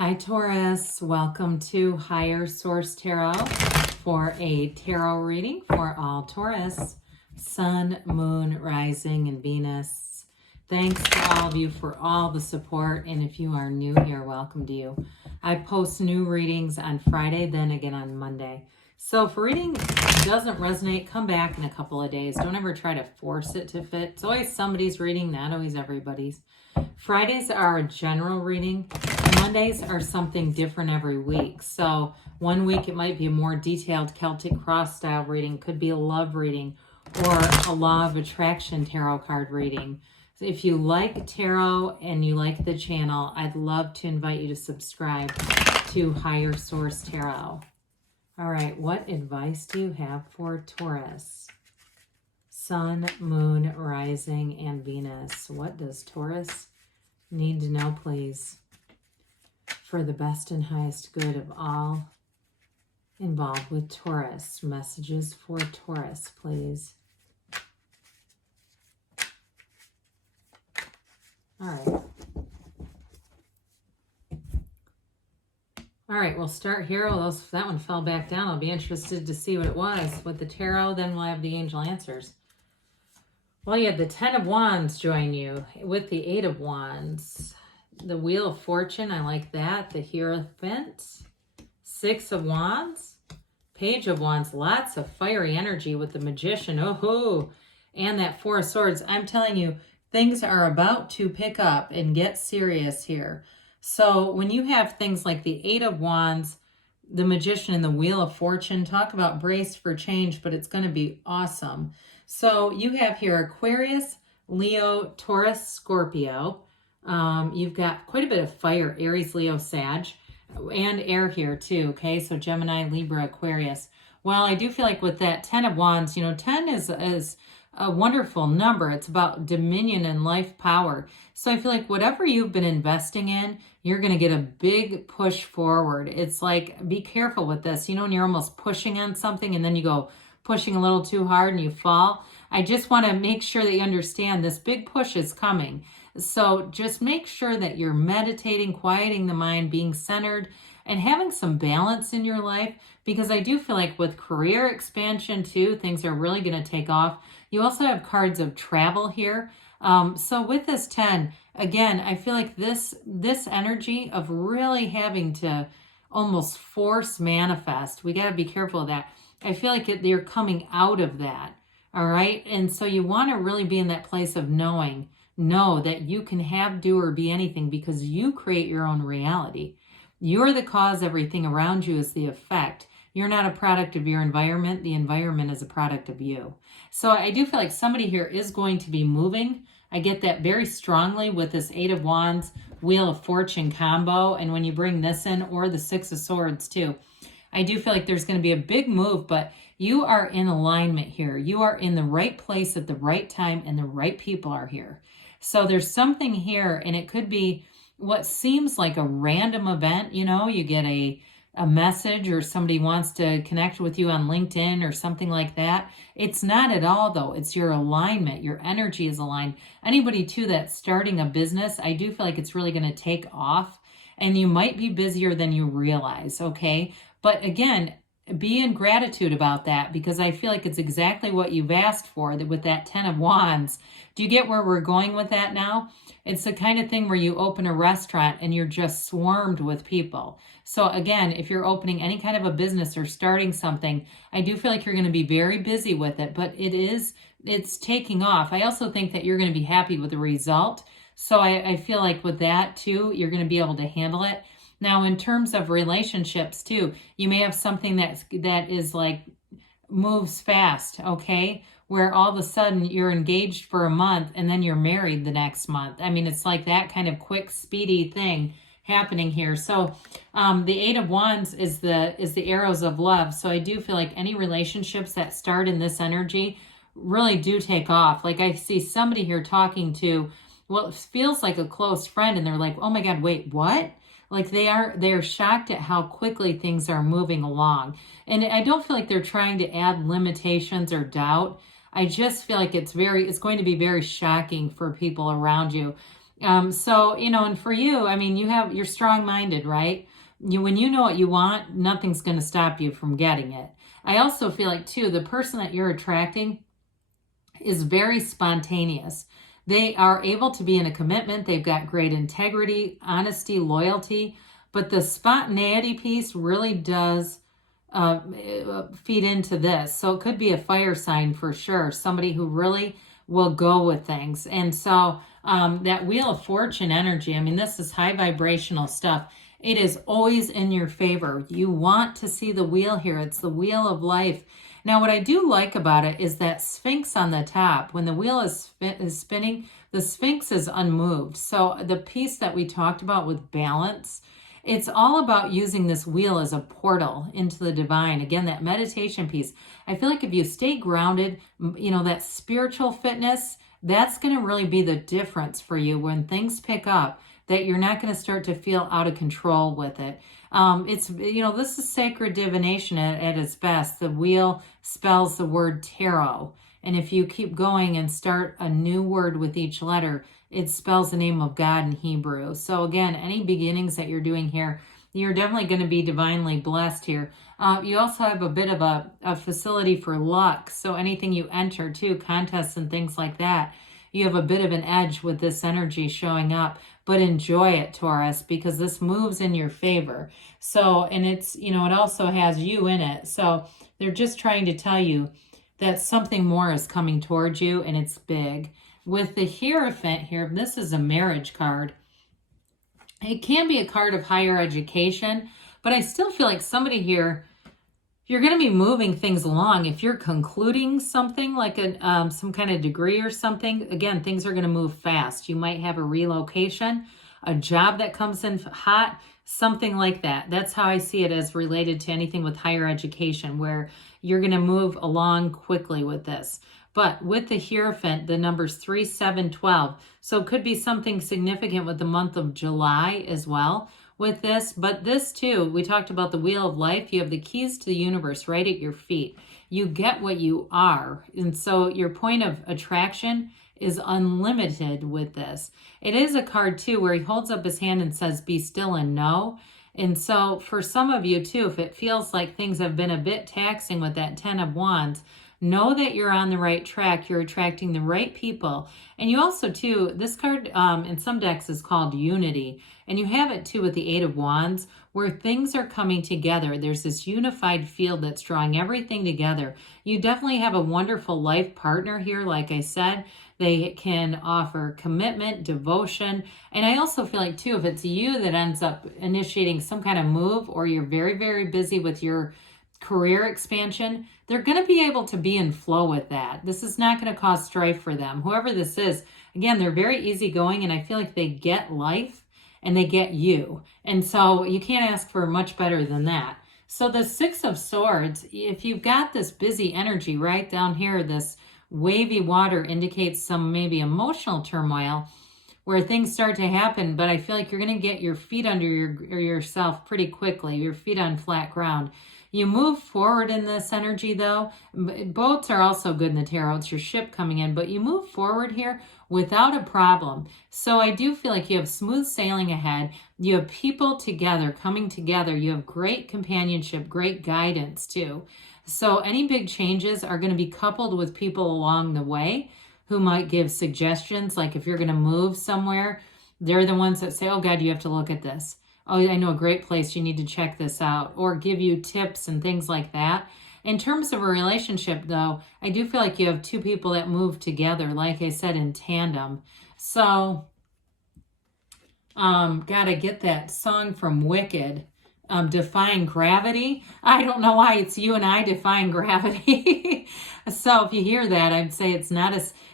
Hi Taurus, welcome to Higher Source Tarot for a tarot reading for all Taurus, Sun, Moon, Rising, and Venus. Thanks to all of you for all the support, and if you are new here, welcome to you. I post new readings on Friday, then again on Monday. So if a reading doesn't resonate, come back in a couple of days. Don't ever try to force it to fit. It's always somebody's reading, not always everybody's. Fridays are a general reading. Mondays are something different every week. So one week it might be a more detailed Celtic cross style reading, could be a love reading or a law of attraction tarot card reading. So if you like tarot and you like the channel, I'd love to invite you to subscribe to Higher Source Tarot. All right, what advice do you have for Taurus? Sun, Moon, Rising, and Venus. What does Taurus need to know, please, for the best and highest good of all involved with Taurus? Messages for Taurus, please. All right. All right, we'll start here. Well, that one fell back down. I'll be interested to see what it was with the tarot. Then we'll have the angel answers. Well, you had the 10 of Wands join you with the 8 of Wands. The Wheel of Fortune, I like that. The Hierophant. 6 of Wands. Page of Wands. Lots of fiery energy with the Magician. Oh, and that 4 of Swords. I'm telling you, things are about to pick up and get serious here. So when you have things like the 8 of Wands, the Magician, and the Wheel of Fortune, talk about brace for change, but it's going to be awesome. So you have here Aquarius, Leo, Taurus, Scorpio. You've got quite a bit of fire, Aries, Leo, Sag, and air here too, okay? So Gemini, Libra, Aquarius. Well, I do feel like with that 10 of Wands, 10 is a wonderful number. It's about dominion and life power. So I feel like whatever you've been investing in, you're going to get a big push forward. It's like, be careful with this. When you're almost pushing on something and then you go pushing a little too hard and you fall. I just want to make sure that you understand this big push is coming. So just make sure that you're meditating, quieting the mind, being centered, and having some balance in your life, because I do feel like with career expansion too, things are really going to take off. You also have cards of travel here. So with this 10, again, I feel like this energy of really having to almost force manifest, we got to be careful of that. I feel like you're coming out of that, all right? And so you want to really be in that place of know that you can have, do, or be anything because you create your own reality. You're the cause. Everything around you is the effect. You're not a product of your environment. The environment is a product of you. So I do feel like somebody here is going to be moving. I get that very strongly with this 8 of Wands, Wheel of Fortune combo. And when you bring this in, or the 6 of Swords too, I do feel like there's going to be a big move, but you are in alignment here. You are in the right place at the right time, and the right people are here. So there's something here, and it could be what seems like a random event. You get a message, or somebody wants to connect with you on LinkedIn or something like that. It's not at all, though. It's your alignment. Your energy is aligned. Anybody, too, that's starting a business, I do feel like it's really going to take off, and you might be busier than you realize, okay? But again, be in gratitude about that, because I feel like it's exactly what you've asked for with that 10 of Wands. Do you get where we're going with that now? It's the kind of thing where you open a restaurant and you're just swarmed with people. So again, if you're opening any kind of a business or starting something, I do feel like you're going to be very busy with it, but it's taking off. I also think that you're going to be happy with the result. So I feel like with that too, you're going to be able to handle it. Now, in terms of relationships too, you may have something that is like moves fast, okay? Where all of a sudden you're engaged for a month and then you're married the next month. I mean, it's like that kind of quick, speedy thing happening here. So the 8 of Wands is the arrows of love. So I do feel like any relationships that start in this energy really do take off. Like I see somebody here talking to, well, it feels like a close friend, and they're like, oh my God, wait, what? Like they are shocked at how quickly things are moving along. And I don't feel like they're trying to add limitations or doubt. I just feel like it's going to be very shocking for people around you. So, you know, and for you, I mean, you're strong-minded, right? When you know what you want, nothing's going to stop you from getting it. I also feel like, too, the person that you're attracting is very spontaneous. They are able to be in a commitment. They've got great integrity, honesty, loyalty, but the spontaneity piece really does feed into this. So it could be a fire sign for sure, somebody who really will go with things. And so that Wheel of Fortune energy, I mean, this is high vibrational stuff. It is always in your favor. You want to see the wheel here. It's the wheel of life. Now, what I do like about it is that Sphinx on the top. When the wheel is spinning, the Sphinx is unmoved. So the piece that we talked about with balance, it's all about using this wheel as a portal into the divine. Again, that meditation piece. I feel like if you stay grounded, you know, that spiritual fitness, that's going to really be the difference for you when things pick up, that you're not going to start to feel out of control with it. It's, you know, this is sacred divination at its best. The wheel spells the word tarot. And if you keep going and start a new word with each letter, it spells the name of God in Hebrew. So again, any beginnings that you're doing here, you're definitely going to be divinely blessed here. You also have a bit of a facility for luck. So anything you enter too, contests and things like that, you have a bit of an edge with this energy showing up. But enjoy it, Taurus, because this moves in your favor. So, and it's, you know, it also has you in it. So they're just trying to tell you that something more is coming towards you, and it's big. With the Hierophant here, this is a marriage card. It can be a card of higher education, but I still feel like somebody here, you're going to be moving things along. If you're concluding something like some kind of degree or something, again, things are going to move fast. You might have a relocation, a job that comes in hot, something like that. That's how I see it as related to anything with higher education, where you're going to move along quickly with this. But with the Hierophant, the numbers 3, 7, 12. So it could be something significant with the month of July as well with this. But this too, we talked about the Wheel of Life. You have the keys to the universe right at your feet. You get what you are. And so your point of attraction is unlimited with this. It is a card too where he holds up his hand and says, be still and know. And so for some of you too, if it feels like things have been a bit taxing with that 10 of Wands, know that you're on the right track. You're attracting the right people. And you also too, this card in some decks is called Unity. And you have it too with the 8 of Wands, where things are coming together. There's this unified field that's drawing everything together. You definitely have a wonderful life partner here. Like I said, they can offer commitment, devotion. And I also feel like too, if it's you that ends up initiating some kind of move, or you're very, very busy with your career expansion, they're going to be able to be in flow with that. This is not going to cause strife for them. Whoever this is, again, they're very easygoing, and I feel like they get life and they get you. And so you can't ask for much better than that. So the 6 of Swords, if you've got this busy energy right down here, this wavy water indicates some maybe emotional turmoil where things start to happen, but I feel like you're going to get your feet under yourself pretty quickly, your feet on flat ground. You move forward in this energy though. Boats are also good in the tarot. It's your ship coming in, but you move forward here without a problem. So I do feel like you have smooth sailing ahead. You have people together, coming together. You have great companionship, great guidance too. So any big changes are going to be coupled with people along the way who might give suggestions. Like if you're going to move somewhere, they're the ones that say, oh God, you have to look at this. Oh, I know a great place. You need to check this out, or give you tips and things like that. In terms of a relationship, though, I do feel like you have two people that move together, like I said, in tandem. So, gotta get that song from Wicked, Defying Gravity. I don't know why it's you and I defying gravity. So if you hear that, I'd say it's a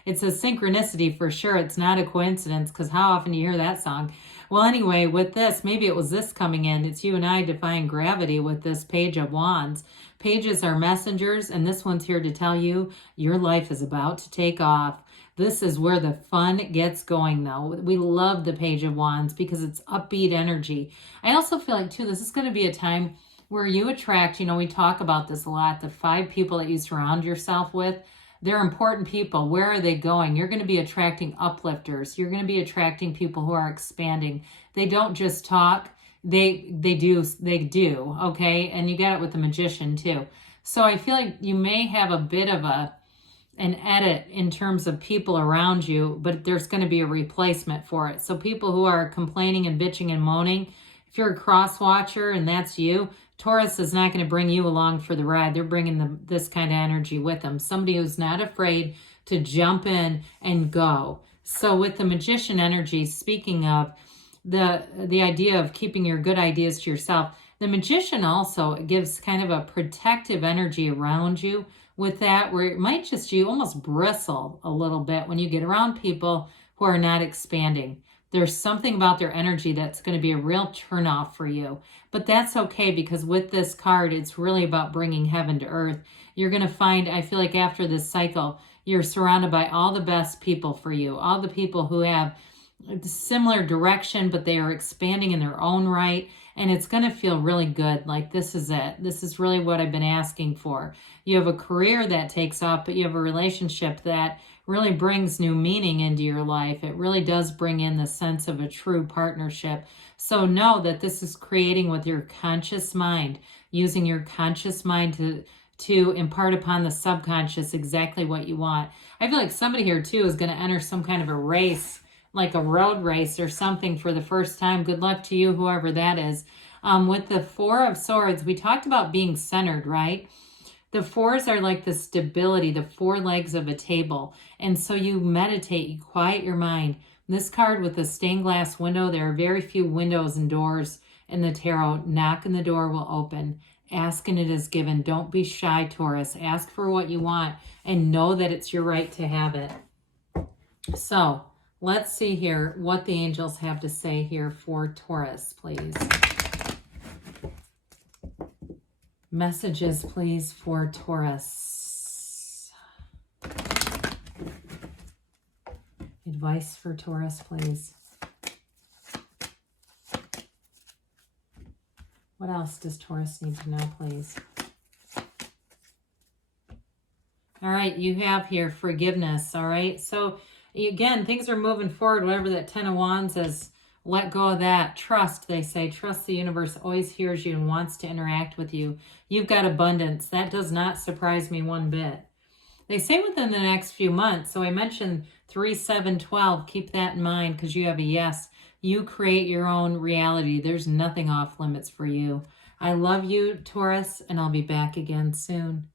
synchronicity for sure. It's not a coincidence, because how often do you hear that song? Well, anyway, with this, maybe it was this coming in. It's you and I defying gravity with this Page of Wands. Pages are messengers, and this one's here to tell you your life is about to take off. This is where the fun gets going, though. We love the Page of Wands because it's upbeat energy. I also feel like, too, this is going to be a time where you attract, we talk about this a lot, the 5 people that you surround yourself with. They're important people. Where are they going? You're going to be attracting uplifters. You're going to be attracting people who are expanding. They don't just talk. They do, okay? And you got it with the Magician too. So I feel like you may have a bit of an edit in terms of people around you, but there's going to be a replacement for it. So people who are complaining and bitching and moaning, if you're a cross watcher and that's you, Taurus is not going to bring you along for the ride. They're bringing this kind of energy with them. Somebody who's not afraid to jump in and go. So with the Magician energy, speaking of the idea of keeping your good ideas to yourself, the Magician also gives kind of a protective energy around you with that, where it might just, you almost bristle a little bit when you get around people who are not expanding. There's something about their energy that's going to be a real turnoff for you. But that's okay, because with this card, it's really about bringing heaven to earth. You're going to find, I feel like after this cycle, you're surrounded by all the best people for you, all the people who have similar direction, but they are expanding in their own right. And it's going to feel really good. Like, this is it. This is really what I've been asking for. You have a career that takes off, but you have a relationship that really brings new meaning into your life. It really does bring in the sense of a true partnership. So know that this is creating with your conscious mind, using your conscious mind to impart upon the subconscious exactly what you want. I feel like somebody here too is going to enter some kind of a race, like a road race or something for the first time. Good luck to you, whoever that is. With the Four of Swords, we talked about being centered, right? The fours are like the stability, the four legs of a table. And so you meditate, you quiet your mind. This card with the stained glass window, there are very few windows and doors in the tarot. Knock and the door will open. Ask and it is given. Don't be shy, Taurus. Ask for what you want and know that it's your right to have it. So let's see here what the angels have to say here for Taurus, please. Messages, please, for Taurus. Advice for Taurus, please. What else does Taurus need to know, please? All right, you have here forgiveness, all right? So, again, things are moving forward. Whatever that Ten of Wands is, let go of that. Trust, they say. Trust the universe always hears you and wants to interact with you. You've got abundance. That does not surprise me one bit. They say within the next few months. So I mentioned 3, 7, 12. Keep that in mind because you have a yes. You create your own reality. There's nothing off limits for you. I love you, Taurus, and I'll be back again soon.